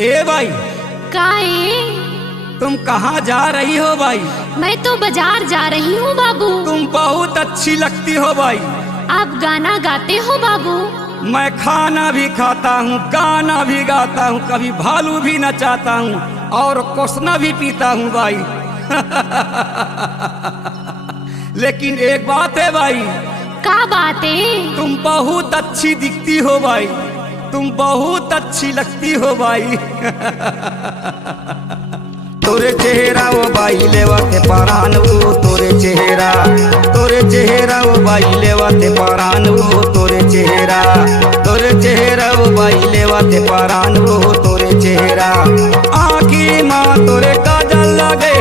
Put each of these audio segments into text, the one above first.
ए भाई, काहे? तुम कहाँ जा रही हो भाई? मैं तो बाजार जा रही हूँ बाबू। तुम बहुत अच्छी लगती हो भाई। आप गाना गाते हो बाबू? मैं खाना भी खाता हूँ, गाना भी गाता हूँ, कभी भालू भी नचाता हूँ और कोसना भी पीता हूँ भाई। लेकिन एक बात है भाई, का बात है? तुम बहुत अच्छी दिखती हो भाई, तुम बहुत अच्छी लगती हो भाई। तोरे चेहरा वो बाई लेवते परान वो, तोरे चेहरा वो बाई लेवते परान वो, तोरे चेहरा वो बाई लेवते परान वो, तोरे चेहरा। आँखी माँ तोरे काजल लगे,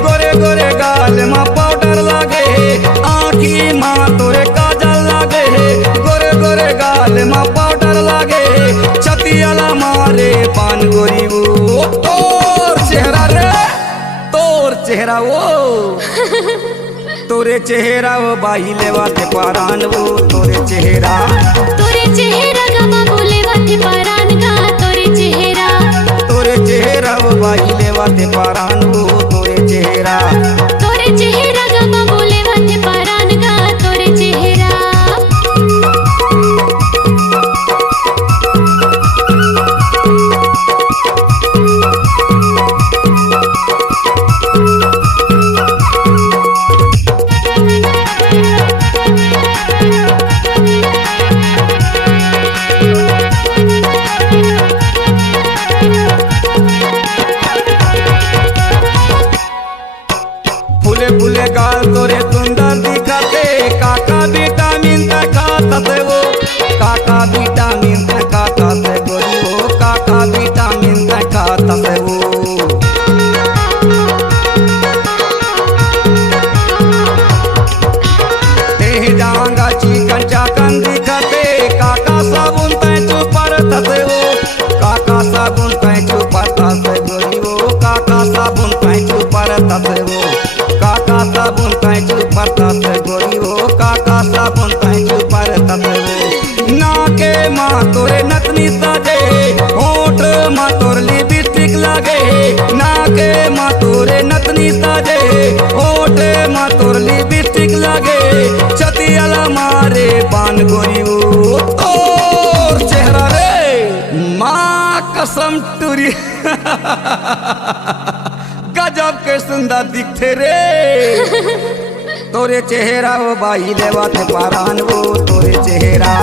गोरे गोरे गाल माँ पाउडर लगे। आँखी माँ तोरे काजल लगे, गोरे गोरे गाल माँ पाउडर लगे। छतियाला मारे पान गोरी वो, तोर चेहरा रे, तोर चेहरा वो। तोरे चेहरा वो बाई लेवाते परान वो, तोरे चेहरा गमा बोले वाते परान गा, तोरे चेहरा वो बाई लेवाते परान वो, तोरे चेहरा गमा बोले वाते परान गा, तोरे चेहरा। फूले फूले गाल तोरे सुंदर दिखते, काका विटामिन खाता से वो, काका विटामिन खाता से गोरी वो, काका विटामिन खाता से वो। जांगा चिकन चाकन दिखते, काका साबुन तैचू पड़ता से वो, काका साबुन तैचू पड़ता से गोरी वो, काका साबुन तैचू पड़ता से वो, काका साबुन तैचू पड़ता से गोरी वो, काका साबुन तैचू पड़ता से वो। नाके माँ तोरे नतनी सजे, होठ माँ तोर लिपस्टिक लगे। नाके माँ तोरे नतनी सजे, होठ माँ तोर लिपस्टिक लगे। छतियाला मारे पान गोरी वो, तोर चेहरा रे माँ कसम टूरी। गजब के सुंदर दिखते रे। तोरे चेहरा वो बाई लेवाते परान वो, तोरे चेहरा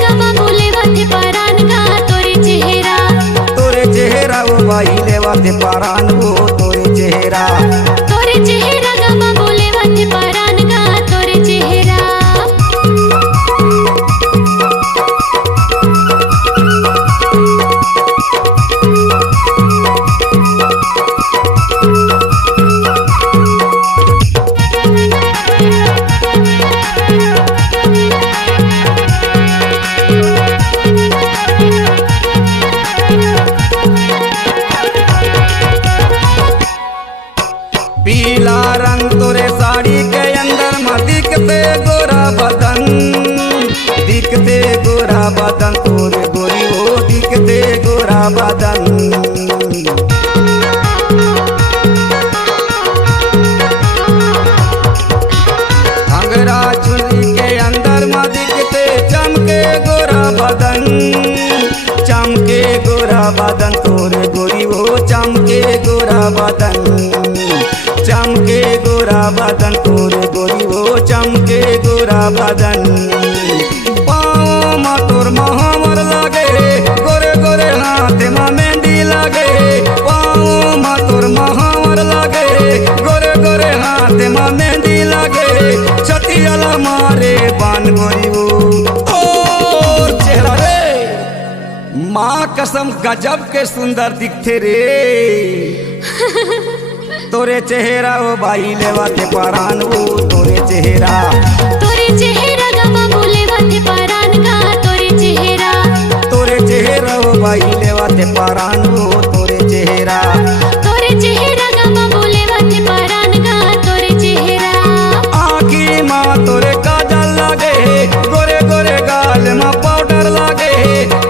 गमा बोले वाते परान गा, तोरे चेहरा वो बाई लेवाते परान वो, तोरे चेहरा गमा बोले वाते परान गा, तोरे चेहरा। पीला रंग तोरे साड़ी के अंदर में दिखते गोरा बदन, दिखते गोरा बदन तोरे गोरी वो, दिखते गोरा बदन। अंगरा चुनरी के अंदर में दिखते चमके गोरा बदन, चमके गोरा बदन तोरे गोरी वो, चमके गोरा बदन। चमके गोरा बदन तोरे गोरी वो, चमके गोरा बदन। पाँव माँ तोर महावर लगे, गोरे गोरे हाथ माँ मेहंदी लगे। पाँव माँ तोर महावर लगे, गोरे गोरे हाथ माँ मेहंदी लगे। छतियाला मारे बान गोरी वो, तोर चेहरा रे माँ कसम गजब के सुंदर दिखते रे। तोरे चेहरा वो बाई लेवाते परान वो, तोरे चेहरा गमा बोले वाते परान गा, तोरे चेहरा वो बाई लेवाते परान वो, तोरे चेहरा गमा बोले वाते परान गा, तोरे चेहरा। आँखी माँ तोरे काजल लगे, गोरे गोरे गाल माँ पाउडर लगे।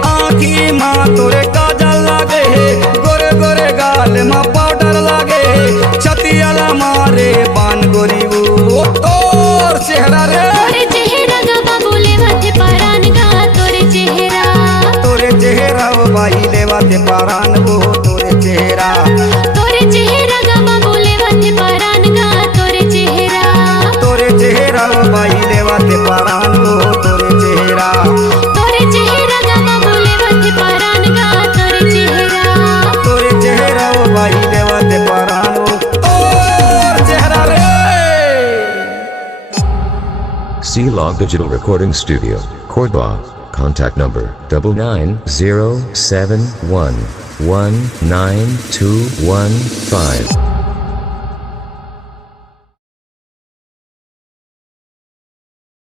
आँखी माँ तोरे काजल परान वो तोरे चेहरा तोरे चेहरा गमा बोले वते परान गा तोरे चेहरा वो भाई लेवाते परान वो तोरे चेहरा गमा बोले वते परान गा तोरे चेहरा वो भाई लेवाते परान वो तोर चेहरा रे। C-Log Digital Recording Studio, Cordoba. Contact number 99071192115.